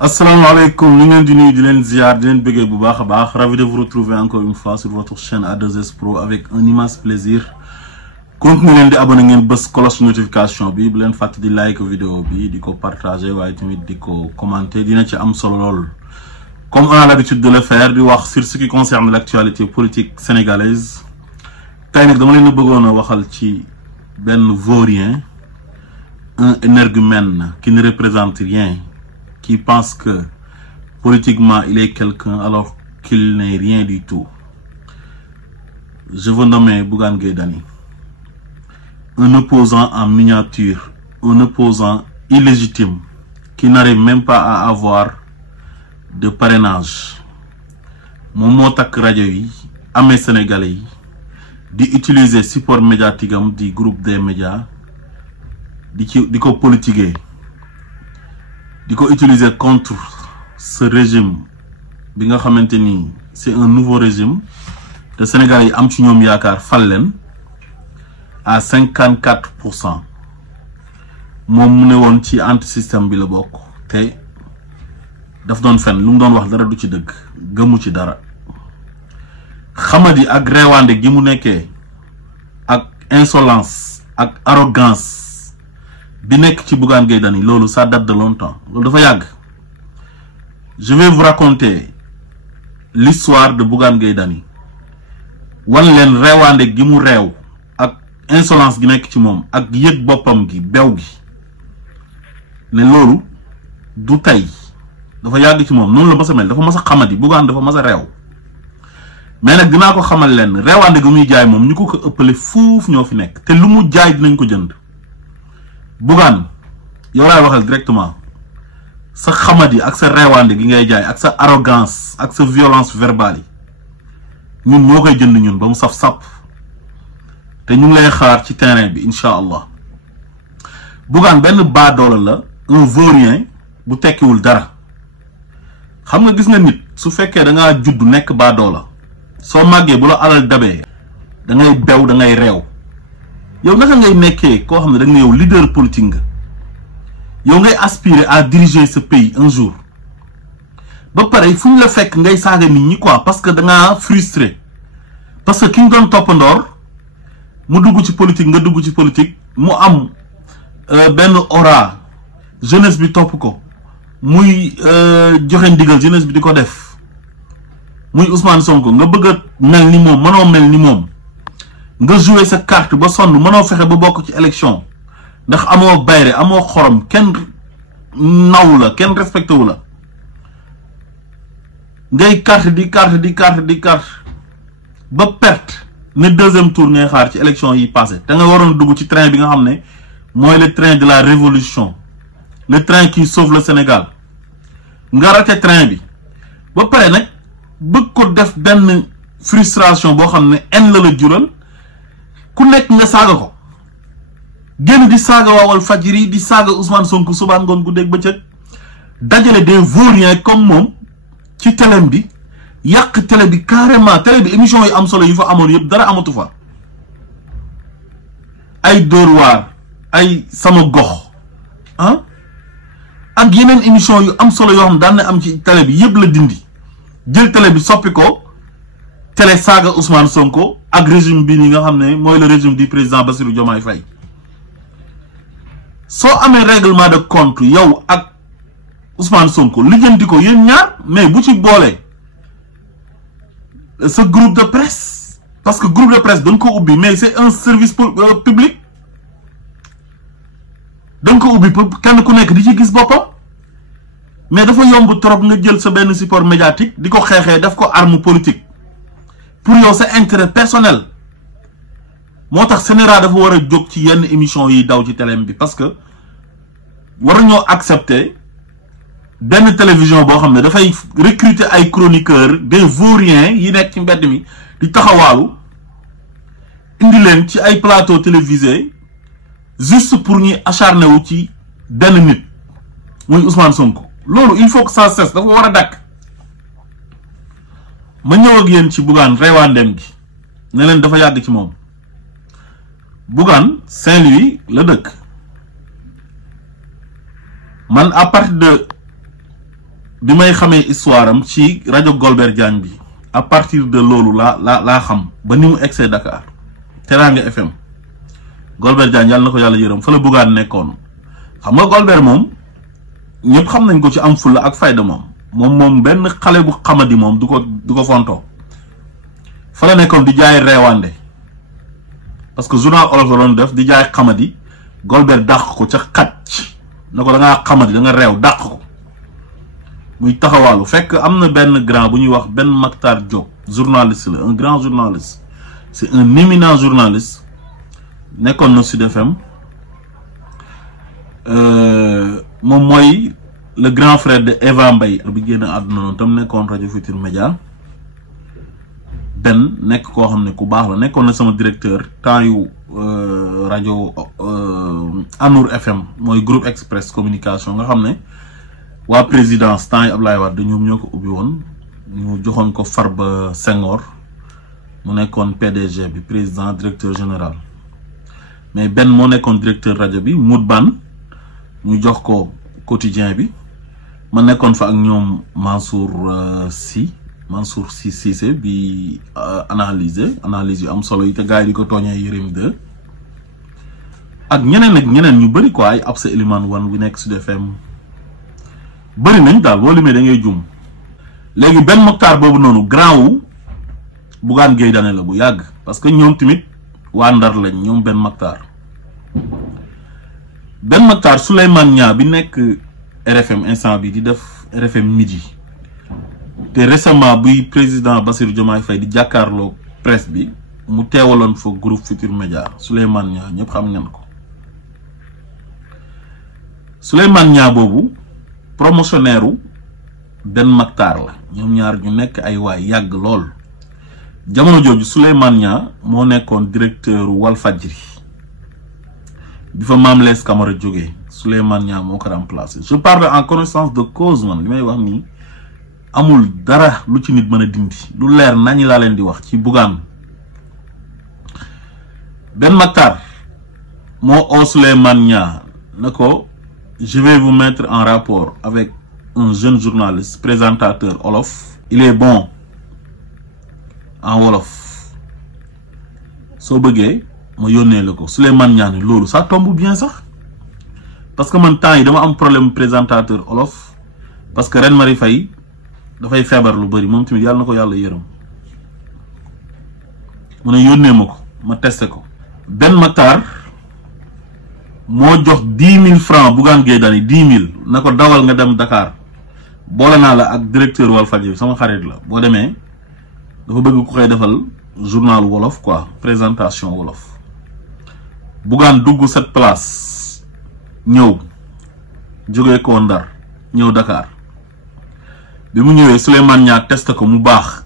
Assalamu alaikum, ñu ngi leen di leen ziar di leen bëggee bu baax a baax. Ravi de vous retrouver encore une fois sur votre chaîne A2S Pro avec un immense plaisir. Continuez leen di abonné ngeen bës cloche notification bi bu leen fàtte di like vidéo bi di ko partager waaye tamit di ko commenter dina ci am solo lool. Comme on a l'habitude de le faire di wax sur ce qui concerne l'actualité politique sénégalaise. Tey nag dama leen a bëggoon a waxal ci benn vaurien, un énergumène qui ne représente rien, qui pense que politiquement il est quelqu'un alors qu'il n'est rien du tout. Je veux nommer Bougane Gueye Dany, un opposant en miniature, un opposant illégitime qui n'arrive même pas à avoir de parrainage. Moom moo takk rajo yi amee sénégalais yi di utiliser support médiatique am di groupe des médias di ko politiquer, di ko utiliser contre ce régime bi nga xamante ni c'est un nouveau régime te Sénégal yi am ci ñoom yaakaar fal leen à 54%. moom mu ne woon ci anti système bi la bokk te daf doon fen lu mu doon wax dara du ci dëgg, gëmu ci dara. xamadi ak reewande gi mu nekkee ak insolence ak arrogance bi nekk ci Bougane Gueye Dany, loolu ça date de longtemps, loolu dafa yàgg. Je vais vous raconter l'histoire de Bougane Gueye Dany, wan leen reewande gi mu reew ak insolence gi nekk ci moom ak yëg boppam gi bew gi, ne loolu du tey, dafa yàgg ci moom. noonu la mas a mel, dafa mas a xamadi. Bougane dafa mas a reew, mais nag dinaa ko xamal leen reewande gi muy jaay moom ñu ko ëppale fuuf ñoo fi nekk te lu mu jaay dinañ ko jënd. Bougane yow laay waxal directement, sa xamadi ak sa reewande gi ngay jaay ak sa arrogance ak sa violence verbale yi ñun ñoo koy jënd ñun ba mu saf sap te ñu ngi lay xaar ci terrain bi incha allah. Bougane benn baadoola la, un vaurien bu tekkiwul dara. xam nga gis nga nit su fekkee da ngaa judd nekk baadoola, soo màggee bu la alal dabee da ngay bew, da ngay reew. yow naka ngay nekkee koo xam ne da nga yow leader politique nga, yow ngay aspirer à diriger ce pays un jour, ba pare fu ñu la fekk ngay saaga nit ñi quoi, parce que da ngaa frustré, parce que ki ñu doon toppandoor mu dugg ci politique, nga dugg ci politique, mu am benn aura, jeunesse bi topp ko, muy joxe ndigal jeunesse bi di ko def, muy Ousmane Sonko, nga bëgg a mel ni moom, mënoo mel ni moom, nga jouer sa carte ba sonn, mënoo fexe ba bokk ci élection ndax amoo bayre, amoo xorom, kenn naw la, kenn respecté wu la, ngay carte di carte ba perte ne deuxième tour ngay xaar ci élection yi passé te nga waroon dugg ci train bi nga xam ne mooy le train de la révolution, le train qui sauve le Sénégal. nga raté train bi ba pare nag bëgg ko def benn frustration boo xam ne en la jural, ku nekk nga saaga ko, génn di saaga waa Walfadjri, di saaga Ousmane Sonko suba ngoon guddeeg bëccëg, dajale des vauriens comme moom ci télé bi, yàq télé bi carrément. télé bi émission yi am solo yu fa amoon yëpp dara amatu fa, ay Dóor waar, ay sama gox ak yeneen émission yu am solo yoo xam daan na am ci télé bi yëpp la dindi, jël télé bi soppi ko télé saaga Ousmane Sonko ak régime bi ni nga xam ne mooy le régime du président Bassirou Diomaye Faye. soo amee règlement de compte yow ak Ousmane Sonko lijjanti ko yéen ñaar, mais bu ci boole ce groupe de presse, parce que groupe de presse dañ ko ubbi, mais c'est un service public, dañ ko ubbi pour kenn ku nekk di ci gis boppam, mais dafa yomb trop nga jël sa benn support médiatique di ko xeexee, def ko arme politique pour yow sa intérêt personnel. moo tax Sénégal dafa war a jóg ci yenn émission yi daw ci télé bi, parce que war ñoo accepter benn télévision boo xam ne dafay recruter ay chroniqueurs, des vauriens yi nekk ci mbedd mi di taxawaalu, indi leen ci ay plateau télévisé juste pour ñuy acharné wu ci benn nit muy Ousmane Sonko. loolu il faut que ça cesse, dafa war a dakk. ma ñëw ak yéen ci Bougane reewaandeem gi, ne leen dafa yàgg ci moom. Bougane Saint-Louis la dëkk, man à partir de bi may xamee histoire am ci rajo Golbert Diagne bi à partir de loolu laa xam ba ni mu egsee Dakar Teranga FM Golbert Diagne yàlla na ko yàlla yërëm fa la Bougane nekkoon xam nga Golbert moom ñëpp xam nañ ko ci am fulla ak fayda moom benn xale bu xamadi moom du ko fontoo fa la nekkoon di jaay reewande parce que journal olof la doon def di jaay xamadi Golbert dàq ko ca xaj na ko da ngaa xamadi da nga reew dàq ko muy taxawaalu fekk am na benn grand bu ñuy wax Ben Mactar Diop journaliste la un grand journaliste c'est un éminent journaliste nekkoon na Sud FM moom mooy le grand frère de Eva Mbaye bi génn àdduna noonu tam nekkoon rajo Futur Média Ben nekk koo xam ne ku baax la nekkoon na sama directeur temps yu rajo Anour FM mooy groupe express communication nga xam ne waa présidence temps yi Ablaye Wade ñoom ñoo ko ubbi woon ñu joxoon ko Farba Senghor mu nekkoon PDG bi président directeur général mais Ben moo nekkoon directeur rajo bi Mout Ban ñu jox ko quotidien bi ma nekkoon fa ak ñoom Mansour Cissé bi analyse yu am solo yi te gars yi di ko tooñee Yérim 2 ak ñeneen ñu bëri quoi ay Absa Elimane Wane bu nekk Sud FM bëri nañ daal boo limee da ngay jum léegi Ben Mactar boobu noonu grand wu Bougane Gueye Dany la bu yàgg parce que ñoom tamit waa Ndar lañ ñoom Ben Mactar Souleymane Niang bi nekk RFM instant bi di def RFM midi te récemment buy président Bassirou Diomaye Faye di jàkkaarloo presse bi mu teewaloon fa groupe Futur Média Souleymane Niang ñëpp xam ngeen ko Souleymane Niang boobu promotionnaire u Ben Mactar la ñoom ñaar ñu nekk ay waay yàgg lool jamono jooju Souleymane Niang moo nekkoon directeur Walfadjri bi fa Mame Less Camara jógee Souleymane Niang moo ko remplacé je parle en connaissance de cause man li may wax nii amul dara lu ci nit mën a dindi lu leer nañ laa leen di wax ci Bougane Ben Mactar moo oo Souleymane Niang na ko je vais vous mettre en rapport avec un jeune journaliste présentateur wolof il est bon en wolof soo bëggee ma yónnee la ko Souleymane Niang ni loolu ça tombe bien sax parce que man temps yi dama am problème présentateur wolof parce que Reine Marie Faye dafay feebar lu bëri moom tamit yàlla na ko yàlla yërëm mu ne yónnee ma ko ma testé ko Ben Mactar moo jox 10 000 francs Bougane Gueye Dany 10 000 na ko dawal nga dem Dakar boole naa la ak directeur Walfadjri sama xarit la boo demee dafa bëgg ku koy defal journal wolof quoi présentation wolof Bougane dugg cette place ñëw jógee ko Ndar ñëw Dakar bi mu ñëwee Souleymane Niang testé ko mu baax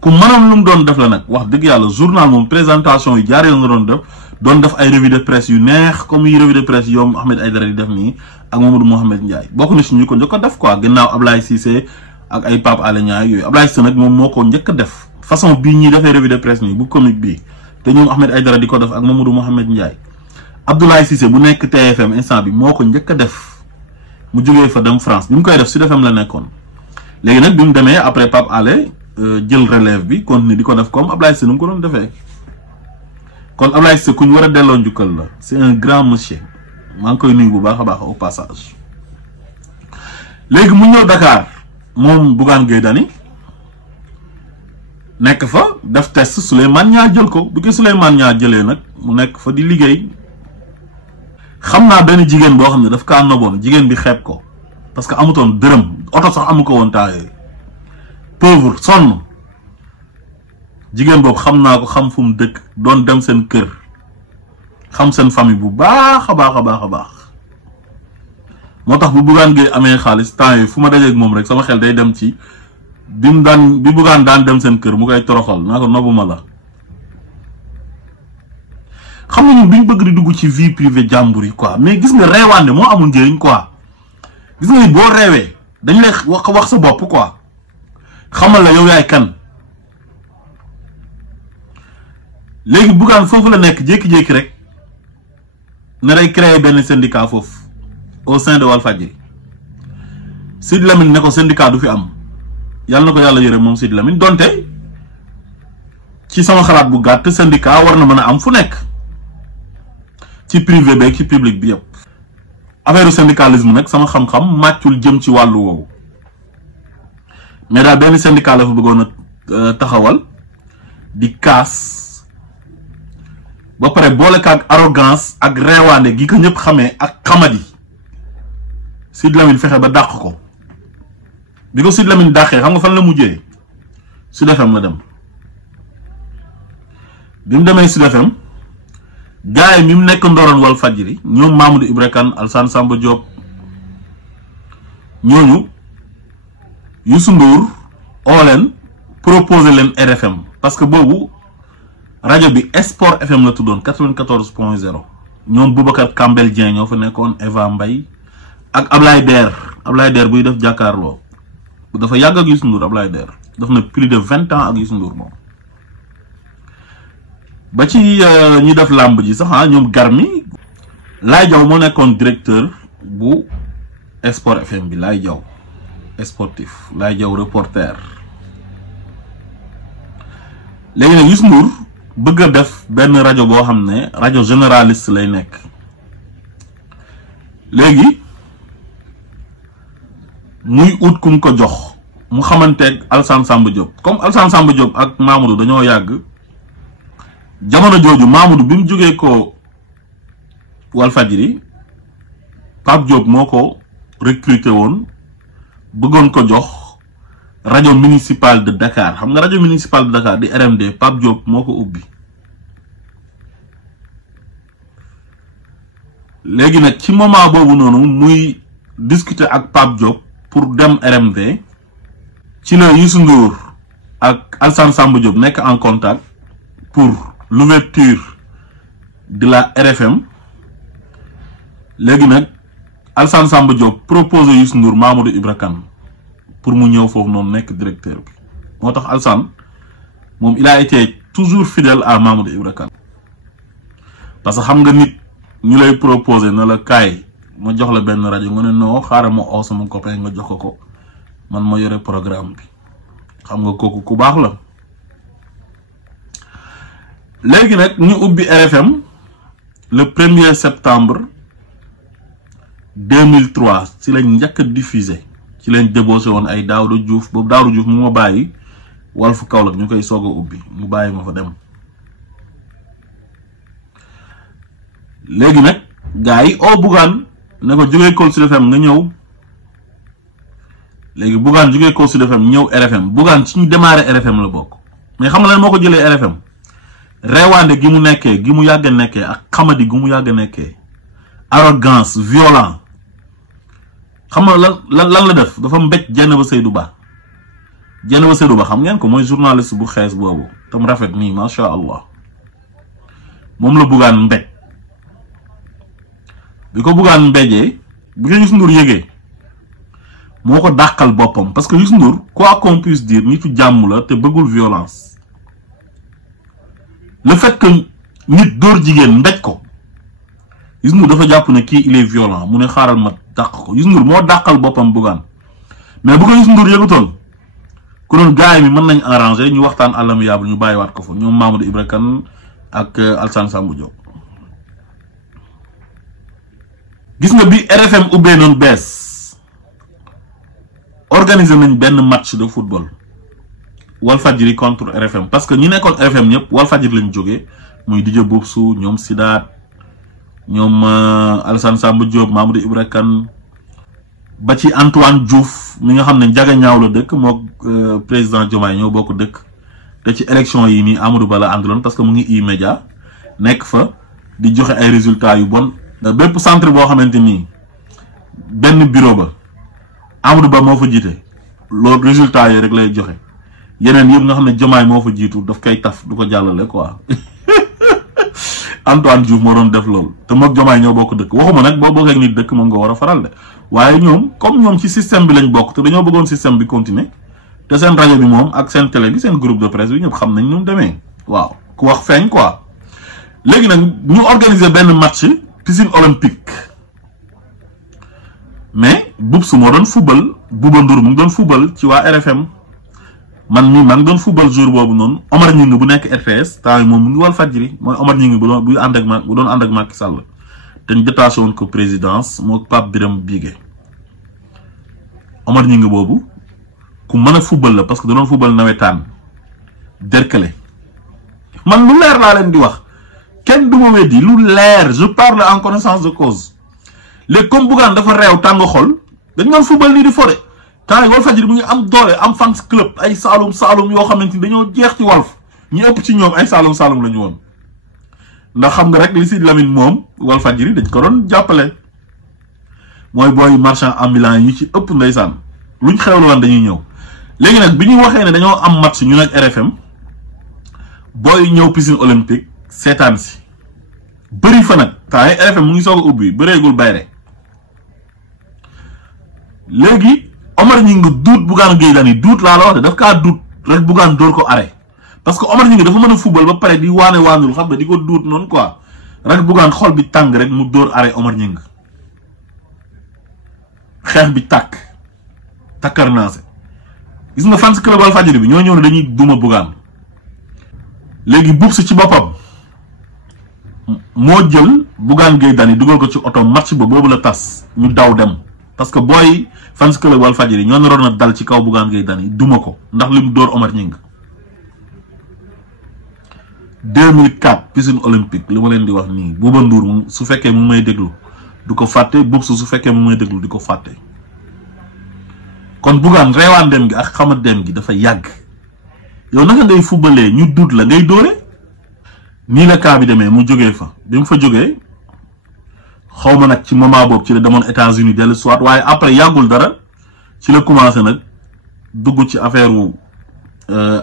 ku mënoon lu mu doon def la nag wax dëgg yàlla journal moom présentation yi jaar yoon nga doon def ay revue de presse yu neex comme yi revue de presse yoom Ahmed Aïdara di def nii ak Mamadou Mohamed Ndiaye bokk na si ñu ko njëkk a def quoi gannaaw Ablaye Cissé ak ay Pape Alé Niang yooyu Ablaye Cissé nag moom moo ko njëkk a def façon bii ñuy defee revue de presse nii bu comique bii te ñoom Ahmed Aïdara di ko def ak Mamadou Mohamed Ndiaye Abdoulaye Cissé bu nekk TFM instant bi moo ko njëkk a def mu jógee fa dem France bi mu koy def Sud FM la nekkoon léegi nag bi mu demee après Pape Alé jël relève bi continuer di ko def comme Ablaye Cissé nu mu ko doon defee kon Ablaye Cissé ku ñu war a delloo njukkal la c'est un grand monsieur maa ngi koy nuyu bu baax a baax au passage léegi mu ñëw Dakar moom Bougane Gueye Dany nekk fa def test Souleymane Niang jël ko bu ko Souleymane Niang jëlee nag mu nekk fa di liggéey xam naa benn jigéen boo xam ne daf kaa noboon jigéen bi xeeb ko parce que amutoon dërëm oto sax amu ko woon temps yooyu pauvre sonn jigéen boobu xam naa ko xam fu mu dëkk doon dem seen kër xam seen famille bu baax a baax a baax a baax moo tax bu Bougane Gueye amee xaalis temps yooyu fu ma dajeeg moom rek sama xel day dem ci bi Bougane daan dem seen kër mu koy toroxal naa ko nobuma la xam nga ñun duñ bëgg di dugg ci vie privée jàmbur yi quoi mais gis nga reewaande moo amul njëriñ quoi gis nga boo reewee dañ lay wax sa bopp quoi xamal la yow yaay kan léegi Bougane foofu la nekk jékki-jékki rek ne day créer benn syndicat foofu au sein de Walfadjri Sidi Lamine ne ko syndicat du fi am yàlla na ko yàlla yërëm moom Sidi Lamine donte ci sama xalaat bu gàtt syndicat war na mën a am fu nekk ci privé beeg ci public bi yëpp. affaire syndicalisme nag sama xam-xam màccul jëm ci wàllu woowu mais daal benn syndicat la fa bëggoon a taxawal di kaas ba pare boole ko ak arrogance ak reewaande gi ko ñëpp xamee ak xamadi Sidi Lamine fexe ba dàq ko bi ko Sidi Lamine dàqee xam nga fan la mujjee Sud FM la dem bi mu demee Sud FM gaay mi mu nekk ndoroon wal fajiri ñoom Mamadou Ibra Kane Alassane Samba Diop ñooñu Youssou Ndour oo leen proposé leen RFM parce que boobu rajo bi Sport FM la tuddoon 94.0 ñoom Boubacar Kambel Dieng ñoo fa nekkoon Eva Mbaye ak Ablaye Der buy def jàkkaarloo dafa yàgg ak Youssou Ndour. Ablaye Der daf na plus de 20 ans ak Youssou Ndour moom ba ci ñi def làmb ji sax ñoom Garmi Laye Diaw moo nekkoon directeur bu Sport FM bi Laye Diaw sportif Laye Diaw reporter léegi nag Youssou Ndour bëgg a def benn rajo boo xam ne rajo généraliste lay nekk léegi muy ut kum ko jox mu xamanteeg Alassane Samba Diop comme Alassane Samba Diop ak Mamadou dañoo yàgg jamono jooju Mamadou bi mu jógee ko Walfadjri Pape Diop moo ko recruté woon bëggoon ko jox rajo municipal de Dakar xam nga rajo municipal de Dakar di RMD Pape Diop moo ko ubbi léegi nag ci moment boobu noonu muy discuter ak Pape Diop pour dem RMD ci la Youssou Ndour ak Alassane Samba Diop nekk en contact pour l'ouverture de la RFM léegi nag Alassane Samba Diop proposé Youssou Ndour Mamadou Ibra Kane pour mu ñëw foofu noonu nekk directeur bi moo tax Alassane moom il a été toujours fidèle à Mamadou Ibra Kane parce que xam nga nit ñu lay proposé na la kaay ma jox la benn rajo nga ne non xaaral ma oo sama copain nga jox ko man ma yore programme bi xam nga kooku ku baax la. léegi nag ñu ubbi RFM le 1er septembre 2003 ci lañ njëkk a diffusé ci lañ débauché woon ay Daouda Diouf boobu Daouda Diouf mu ma bàyyi Walf Kaolack ñu koy soog a ubbi mu bàyyi ma fa dem léegi nag gars yi oo Bougane ne ko jógee Kol Sud FM nga ñëw léegi Bougane jógee Kol Sud FM ñëw RFM Bougane ci ñu démarré RFM la bokk mais xam nga lan moo ko jëlee RFM reewaande gi mu nekkee gi mu yàgg nekkee ak xamadi gi mu yàgg nekkee arrogance violent xam nga lan la def dafa mbéj Dieynaba Seydou Ba xam ngeen ko mooy journaliste bu xees boobu tam rafet nii macha allah moom la Bougane mbéj bi ko Bougane mbéjee bi ko Youssou Ndour yëgee moo ko dàqal boppam parce que Youssou Ndour quoi qu'on puisse dire nitu jàmm la te bëggul violence le fait que nit dóor jigéen mbéj ko Youssou Ndour dafa jàpp ne kii il est violent mu ne xaaral ma dàq ko Youssou Ndour moo dàqal boppam Bougane mais bu ko Youssou Ndour yëgutoon ku doon gaay mi mën nañ arranger ñu waxtaan àllam yaabul ñu bàyyiwaat ko fa ñoom Mamadou Ibra Kane ak Alassane Samba Diop gis nga bi RFM ubbee noonu bees organiser nañ benn match de football Walfadjri contre RFM parce que ñi nekkoon RFM ñëpp Walfadjri lañ jógee muy DJ Boubsou ñoom Sidaat ñoom Alassane Samba Diop Mamadou Ibra Kane ba ci Antoine Diouf mi nga xam ne njaga ñaaw la dëkk moo président Diomaye ñoo bokk dëkk te ci élection yi nii Amadou Ba la àndaloon parce que mu ngi E-Media nekk fa di joxe ay résultats yu bon bépp centre boo xamante nii benn bureau ba Amadou Ba moo fa jiite loolu résultats yi rek lay joxe yeneen yëpp nga xam ne Diomaye moo fa jiitu daf koy taf du ko jàllale quoi Antoine Diouf moo doon def loolu te moog Diomaye ñoo bokk dëkk waxuma nag boo bokkee ak nit dëkk moom nga war a faral de waaye ñoom comme ñoom ci système bi lañ bokk te dañoo bëggoon système bi continuer te seen rajo bi moom ak seen télé bi seen groupe de presse bi ñëpp xam nañ ñu mu demee waaw ku wax feeñ quoi léegi nag ñu organiser benn match piscine olympique mais Boubs moo doon football Bouba Ndour mu ngi doon football ci waa RFM man mii maa ngi doon football jour boobu noonu Omar Ñing bu nekk RTS temps yi moom mu ngi wal fajri mooy Omar Ñing bu doon ànd ak Macky Sall te ñu détaché woon ko présidence moo Pape Biram Bigué Omar Ñing boobu ku mën a football la parce que da doon football nawetaan Derklé man lu leer laa leen di wax kenn du ma weddi lu leer je parle en connaissance de cause léegi comme Bougane dafa réew tàng xol dañ doon football nii di fore temps yi Walfadjri mu ngi am doole am fans club ay Saalum yoo xamante ni dañoo jeex ci Walf ñu ëpp ci ñoom ay Saalum la ñu woon ndax xam nga rek li si Lamine moom Walfadjri dañ ko doon jàppale mooy booy marchand ambulant yi ci ëpp ndeysaan luñ xewlu woon dañuy ñëw léegi nag bi ñu waxee ne dañoo am match ñu nag RFM booy ñëw piscine olympique seetaan si bëri fa nag temps yi RFM mu ngi soog a ubbi bëreegul bayre léegi Omar Ñing duut Bougane Gueye Dany duut laa la wax de daf kaa duut rek Bougane dóor ko arrêt parce que Omar Ñing dafa mën a football ba pare di waanul xam nga di ko duut noonu quoi rek Bougane xol bi tàng rek mu dóor arrêt Omar Ñing xeex bi takkar naase gis nga fans club Walfadjri bi ñoo ñëw ne dañuy duma Bougane léegi Boubs ci boppam moo jël Bougane Gueye Dany dugal ko ci oto match ba boobu la tas ñu daw dem parce que booy fans club Walfadjri ñoo naroon a dal ci kaw Bougane Gueye Dany duma ko ndax li mu dóor Omar Ñing 2004 piscine olympique li ma leen di wax nii Bouba Ndour su fekkee mu may déglu du ko fàtte Boubs su fekkee mu may déglu di ko fàtte kon Bougane reewaan dem gi ak xamat dem gi dafa yàgg yow naka ngay fubalee ñu duut la ngay dóore nii la kaa bi demee mu jógee fa bi mu fa jógee xaw ma nag ci moment boobu ci la demoon États-Unis dellu soit waaye après yàggul dara ci la commencé nag dugg ci affaire wu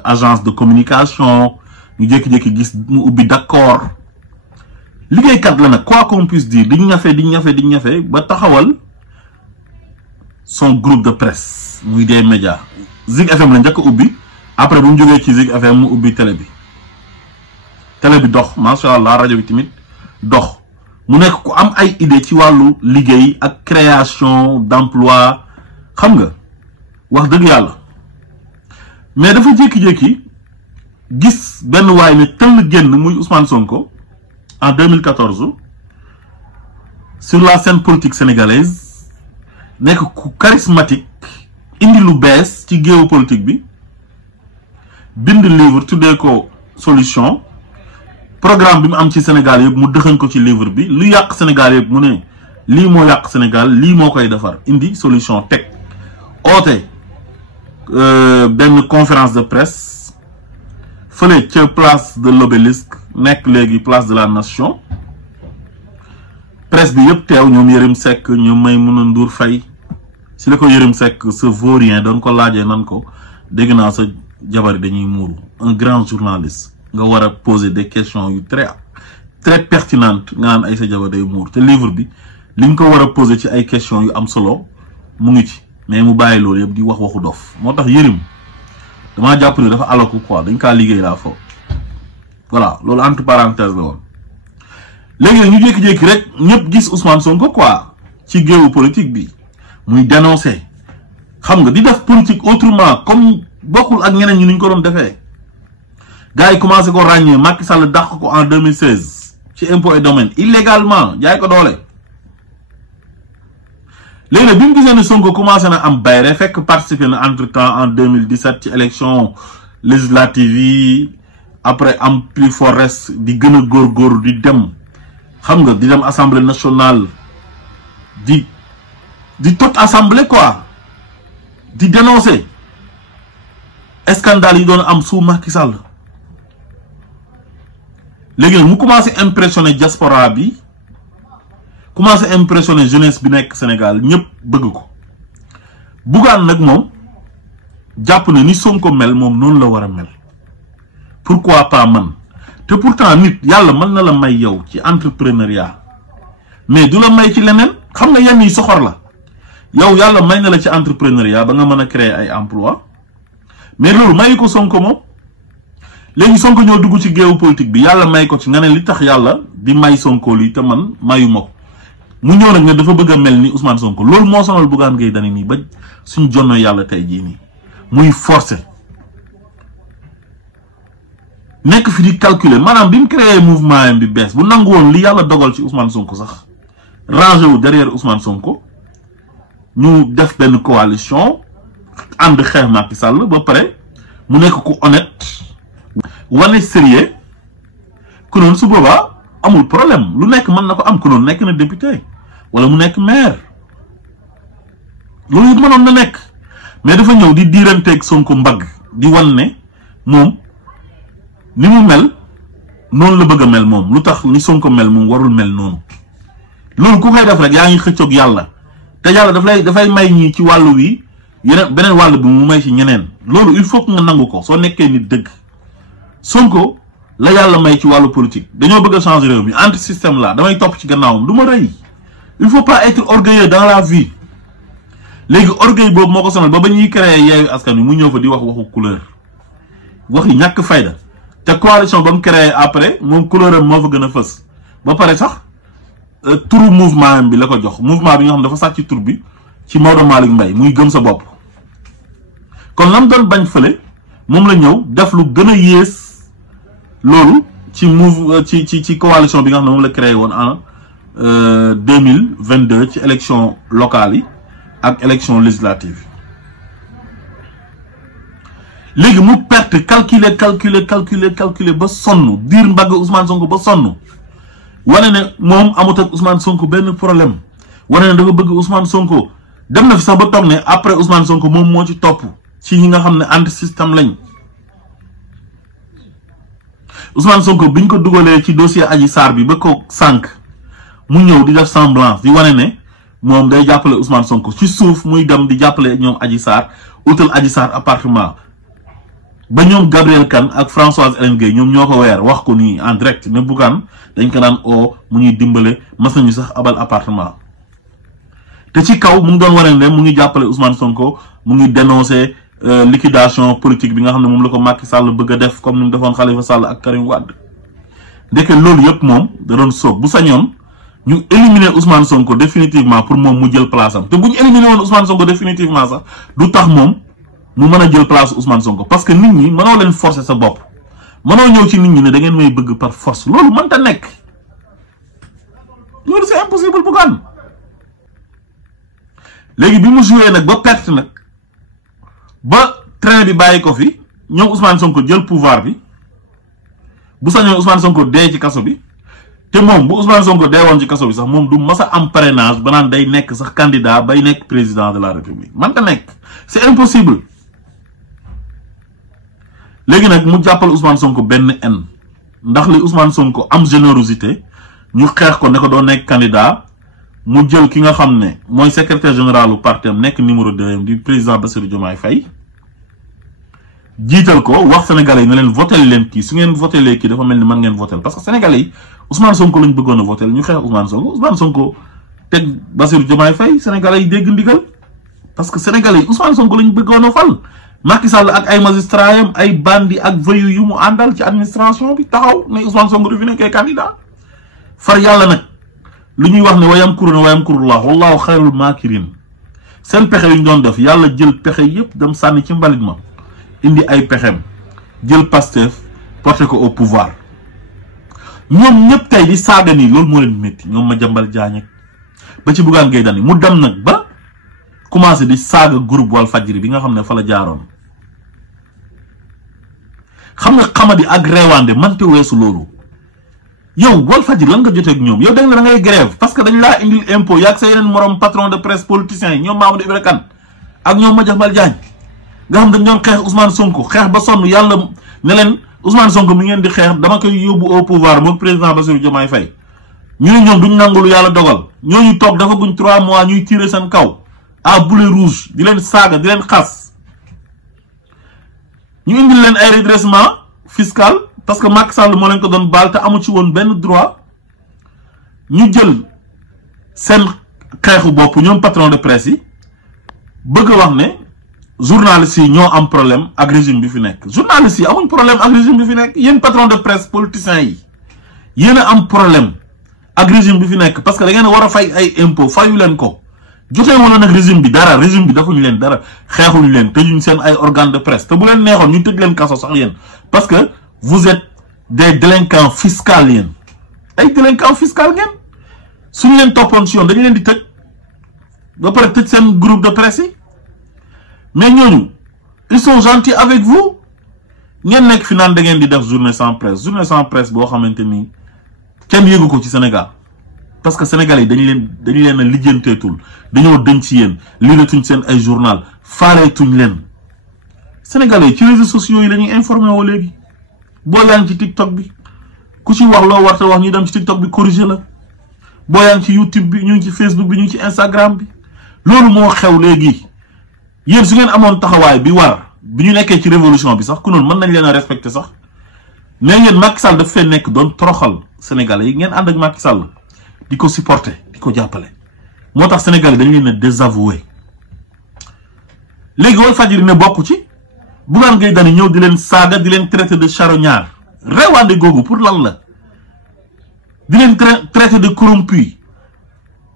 agence de communication ñu jékki-jékki gis mu ubbi d'accord liggéeykat la nag quoi qu'on puisse dire di ñafe ba taxawal son groupe de presse muy des médias Zik FM la njëkk a ubbi après bu mu jógee ci Zik FM mu ubbi télé bi dox macha allah rajo bi tamit dox mu nekk ku am ay idée ci wàllu liggéey ak création d'emploi xam nga wax dëgg yàlla mais dafa jékki-jékki gis benn waay ne tëll génn muy Ousmane Sonko en 2014 sur la scène politique sénégalaise nekk ku charismatique indi lu bees ci géopolitique bi bind livre tuddee ko solution programme bi mu am ci Sénégal yëpp mu dëxañ ko ci livre bi lu yàq Sénégal yëpp mu ne lii moo yàq Sénégal lii moo koy defar indi solution teg oote benn conférence de presse fële ca place de l'Obélisque nekk léegi place de la Nation presse bi yëpp teew ñoom Yérim Seck ñoom Maïmouna Ndour Faye si la ko Yérim Seck ce vaurien doon ko laajee nan ko dégg naa sa jabar dañuy muuru un grand journaliste nga war a poser des questions yu très pertinentes nga naan ay sa jabar day muur te livre bi li nga ko war a poser ci ay questions yu am solo mu ngi ci mais mu bàyyi loolu yëpp di waxu dof moo tax Yérim damaa jàpp ne dafa alaku quoi dañ kaa liggéey laa foofu voilà loolu entre parenthèse la woon léegi nag ñu jékki-jékki rek ñëpp gis Ousmane Sonko quoi ci géewu politique bi muy dénoncer xam nga di def politique autrement comme bokkul ak ñeneen ñi ni ñu ko doon defee gars yi commencé ko ràññee Macky Sall dàq ko en 2016 ci impôt et domaine illégalement jaay ko doole léegi nag bi mu gisee ne Sonko commencé na am bayre fekk participer na entre temps en 2017 ci élection législative yi après am plus fort di gën a góorgóorlu di dem xam nga di dem assemblée nationale di tot assemblée quoi di dénoncer scandale yi doon am sous Macky Sall léegi nag mu commencé impressionner diaspora bi commencé impressionner jeunesse bi nekk Sénégal ñëpp bëgg ko Bougane nag moom jàpp na ni Sonko mel moom noonu la war a mel pourquoi pas man te pourtant nit yàlla mën na la may yow ci entrepreneuriat mais du la may ci leneen xam nga yenn yi soxor la yow yàlla may na la ci entrepreneuriat ba nga mën a créer ay emploi mais loolu mayu ko Sonko moom léegi Sonko ñoo dugg ci géewu politique bi yàlla may ko ci nga ne li tax yàlla di may Sonko lii te man mayu ma ko mu ñëw nag ne dafa bëgg a mel ni Ousmane Sonko loolu moo sonal Bougane Gueye Dany nii ba suñ jonno yàlla tey jii nii muy forcé nekk fi di calculer maanaam bi mu créé mouvement am bi bees bu nangu woon li yàlla dogal ci Ousmane Sonko sax rangé wu derrière Ousmane Sonko ñu def benn coalition ànd xeex Macky Sall ba pare mu nekk ku honnête wane sérieux ku noonu su boobaa amul problème lu nekk mën na ko am ku noonu nekk na député wala mu nekk maire loolu it mënoon na nekk mais dafa ñëw di diiranteeg Sonko mbagg di wan ne moom ni mu mel noonu la bëgg a mel moom lu tax ni Sonko mel moom warul mel noonu loolu ku koy def rek yaa ngi xëccoog yàlla te yàlla dafay may ñii ci wàllu wi yeneen beneen wàll bi mu may ci ñeneen loolu il faut que nga nangu ko soo nekkee nit dëgg Sonko la yàlla may ci wàllu politique dañoo bëgg a changer réew mi anti système la damay topp ci gannaawam du ma rëy il faut pas être orgueilleux dans la vie léegi orgueil boobu moo ko sonal ba ñuy créer Yewwi Askan Wi mu ñëw fa di wax waxu couleur wax yi ñàkk fayda te coalition ba mu créé après moom couleur am moo fa gën a fës ba pare sax turu mouvement bi la ko jox mouvement bi nga xam dafa sàcc tur bi ci Maodo Malick Mbaye muy gëm sa bopp kon lam doon bañ fële moom la ñëw def lu gën a yées loolu ci ci coalition bi nga xam ne moom la créé woon en 2022 ci élection locale yi ak élection législative léegi mu perte calculer ba sonn diir mbagg Ousmane Sonko ba sonn wane ne moom amut ak Ousmane Sonko benn problème wane ne dafa bëgg Ousmane Sonko dem na fi sax ba toog ne après Ousmane Sonko moom moo ci topp ci ñi nga xam ne anti système lañ Ousmane Sonko biñ ko dugalee ci dossier Adji Sarr bi ba ko sànq mu ñëw di def semblance di wane ne moom day jàppale Ousmane Sonko ci suuf muy dem di jàppale ñoom Adji Sarr utal Adji Sarr appartement ba ñoom Gabriel Kane ak Françoise Hélène Gueye ñoom ñoo ko weer wax ko nii en direct ne Bougane dañ ko daan oo mu ñuy dimbale mas nañu sax abal appartement te ci kaw mu ngi doon wane ne mu ngi jàppale Ousmane Sonko mu ngi dénoncer liquidation politique bi nga xam ne moom la ko Macky Sall bëgg a def comme ni mu defoon Khalifa Sall ak Karim Wade ndeke loolu yëpp moom da doon soog bu sañoon ñu éliminer Ousmane Sonko définitivement pour moom mu jël place am te bu ñu éliminer woon Ousmane Sonko définitivement sax du tax moom mu mën a jël place Ousmane Sonko parce que nit ñi mënoo leen forcer sa bopp mënoo ñëw ci nit ñi ne da ngeen may bëgg par force loolu mënta nekk loolu c'est impossible Bougane léegi bi mu joué nag ba perte nag ba train bi bàyyi ko fi ñoom Ousmane Sonko jël pouvoir bi bu sañoon Ousmane Sonko dee ci kaso bi te moom bu Ousmane Sonko dee woon ci kaso bi sax moom du mas a am parrainage ba naan day nekk sax candidat bay nekk président de la république mënta nekk c'est impossible léegi nag mu jàppal Ousmane Sonko benn en ndax li Ousmane Sonko am générosité ñu xeex ko ne ko doo nekk candidat mu jël ki nga xam ne mooy secrétaire général u parti am nekk numéro 2 di président Bassirou Diomaye Faye jiital ko wax sénégalais yi ne leen votel leen kii su ngeen votelee kii dafa mel ni mën ngeen votel parce que sénégalais yi Ousmane Sonko lañ bëggoon a votel ñu xeex Ousmane Sonko teg Bassirou Diomaye Faye sénégalais yi dégg ndigal parce que sénégalais yi Ousmane Sonko lañ bëggoon a fal Macky Sall ak ay magistrats yam ay bandi ak voyou yu mu àndal ci administration bi taxaw ne Ousmane Sonko du fi nekkee candidat far yàlla nag lu ñuy wax ne wayam kurullah wallahu xayrul maakirin seen pexe yu ñu doon def yàlla jël pexe yépp dem sànni ci mbalit ma indi ay pexem jël Pastef porté ko au pouvoir ñoom ñëpp tey di saaga nii loolu moo leen métti ñoom Madiambal Diagne ba ci Bougane Gueye Dany mu dem nag ba commencé di saaga groupe Walfadjri bi nga xam ne fa la jaaroon xam nga xamadi ak reewande mante weesu loolu yow Walfadjri lan nga jotee ak ñoom yow da ngay grève parce que dañ laa indil impôt yaag sa yeneen morom patron de presse politiciens yi ñoom Mamadou Ibra Kane ak ñoom Madiambal Diagne nga xam dañ doon xeex Ousmane Sonko xeex ba sonn yàlla ne leen Ousmane Sonko mi ngeen di xeex dama koy yóbbu au pouvoir moom président Bassirou Diomaye Faye ñu ne ñoom duñ nangulu yàlla dogal ñooñu toog dafa guñ 3 mois ñuy tirer seen kaw à boulet rouge di leen saaga di leen xas ñu indil leen ay redressement fiscal parce que Macky Sall moo leen ko doon baal te amu ci woon benn droit ñu jël seen xeexu bopp ñoom patron de presse yi bëgg a wax ne journalistes yi ñoo am problème ak régime bi fi nekk journalistes yi amuñ problème ak régime bi fi nekk yéen patron de presse politiciens yi yéen a am problème ak régime bi fi nekk parce que da ngeen war a fay ay impôt fayu leen ko jotee wala nag régime bi dara régime bi defuñu leen dara xeexuñu leen tëjuñ seen ay organe de presse te bu leen neexoon ñu tëj leen kaso sax yéen parce que vous êtes des délinquants fiscaux yéen ay délinquants fiscaux ngeen suñu leen toppoon si yoon dañu leen di tëj ba pare tëj seen groupe de presse yi mais ñooñu ils sont gentils avec vous ngeen nekk fi naan da ngeen di def journée sans presse boo xamante ni kenn yëgu ko ci Sénégal parce que sénégalais yi dañu leen a lijjanteetul dañoo denc ci yéen liiratuñ seen ay journal faaleetuñ leen sénégalais yi ci réseaux sociaux yi la ñuy informé woo léegi boo yaa ngi ci TikTok bi ku ci wax loo warta wax ñu dem ci TikTok bi corriger la boo yaa ngi ci YouTube bi ñu ngi ci Facebook bi ñu ngi ci Instagram bi loolu moo xew léegi yéen su ngeen amoon taxawaay bi war bi ñu nekkee ci révolution bi sax ku noonu mën nañ leen a respecté sax mais ngeen Macky Sall daf fee nekk doon toroxal sénégalais yi ngeen ànd ak Macky Sall di ko supporter di ko jàppale moo tax sénégalais dañu leen a désavoué léegi Walfadjri ne bokk ci Bougane Gueye Dany ñëw di leen saaga di leen traité de charognard rewaande googu pour lan la di leen traité de corrompu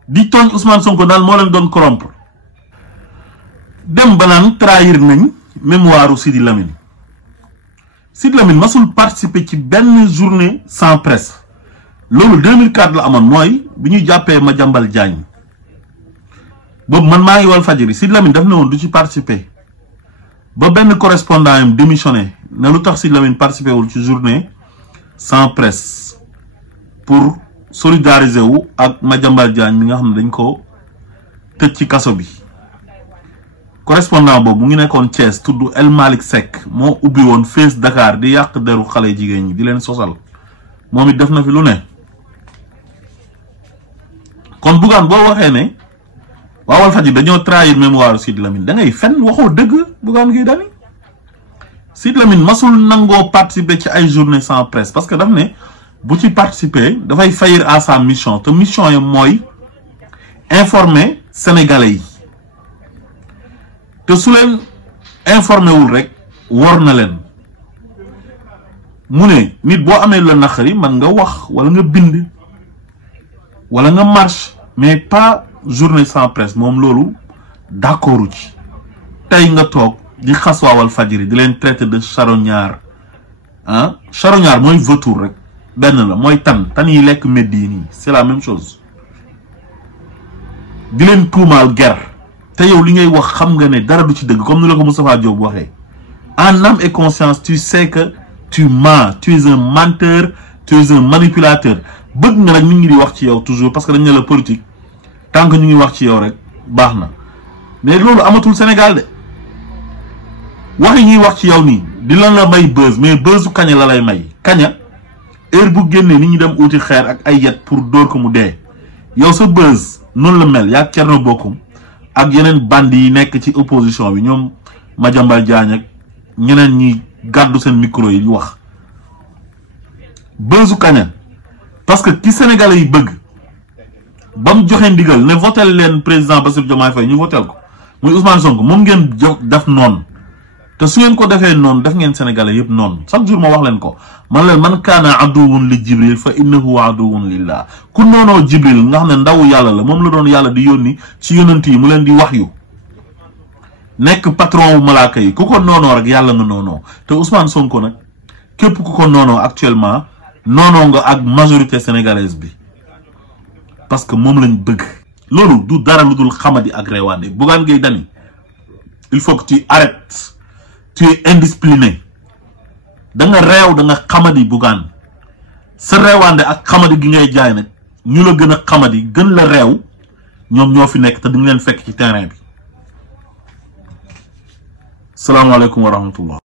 di tooñ Ousmane Sonko daal moo leen doon corrompre dem ba naan trahir nañ mémoire Sidi Lamine masul participer ci benn journée sans presse loolu 2004 la amoon mooy bi ñuy jàppee Madiambal Diagne boobu man maa ngi Walfadjri Sidi Lamine daf ne woon du ci participer ba benn correspondant yam démissionné ne lu tax Sidi Lamine participer wul ci journée sans presse pour solidariser wu ak Madiambal Diagne mi nga xam ne dañ ko tëj ci kaso bi correspondant boobu mu ngi nekkoon Thiès tudd El Malick Seck moo ubbi woon Face Dakar di yàq deru xale jigéen ñi di leen sosal moom it def na fi lu ne kon Bougane boo waxee ne waa Walfadjri dañoo trahir mémoire Sidi Lamine da ngay fenn waxoo dëgg Bougane Gueye Dany Sidi Lamine masul nangoo participer ci ay journée sans presse parce que daf ne bu ci participer dafay faillir à sa mission te mission yi mooy informer sénégalais yi te su leen informé wul rek wor na leen mu ne nit boo amee la naqari man nga wax wala nga bind wala nga marche mais pas journée sans presse moom loolu d'accordu ci tey nga toog di xas waa Walfadjri di leen traité de charognard ah charognard mooy vautour rek benn la mooy tan yi lekk medd yi nii c'est la même chose di leen tuumaal ger te yow li ngay wax xam nga ne dara du ci dëgg comme ni la ko Moustapha Diop waxee en âme et conscience tu sais que tu mens tu es un menteur tu es un manipulateur bëgg nga nag nit ñi di wax ci yow toujours parce que dañ ne la politique tant que ñu ngi wax ci yow rek baax na mais loolu amatul Sénégal de wax yi ñuy wax ci yow nii di lan la may buzz mais buzzu kaña la lay may kaña heure bu génnee nit ñi dem uti xeer ak ay yet pour dóor ko mu dee yow sa buzz noonu la mel yaa Thierno Bocoum ak yeneen bandi yi nekk ci opposition bi ñoom Madiambal Diagne ak ñeneen ñi gàddu seen micro yi wax buzzu kaña parce que ki Sénégalais yi bëgg ba mu joxe ndigal ne votel leen président Bassirou Diomaye Faye ñu votel ko muy Ousmane Sonko moom ngeen def noonu te su ngeen ko defee noonu def ngeen Sénégalais yëpp noonu chaque jour ma wax leen ko man leen man kaana aduwun li Jibril fa innahu aduwun lillah ku noonoo Jibril nga xam ne ndawu yàlla la moom la doon yàlla di yónni ci yonent yi mu leen di wax yu nekk patron wu malaaka yi ku ko noonoo rek yàlla nga noonoo te Ousmane Sonko nag képp ku ko noonoo actuellement noonoo nga ak majorité sénégalaise bi parce que moom lañ bëgg loolu du dara lu dul xamadi ak reewaande Bougane Gueye Dany il faut que tu arrêtes tu es indiscipliné da nga réew da nga xamadi Bougane sa reewaande ak xamadi gi ngay jaay nag ñu la gën a xamadi gën la réew ñoom ñoo fi nekk te di nga leen fekk ci terrain bi salaamaaleykum wa rahmatullah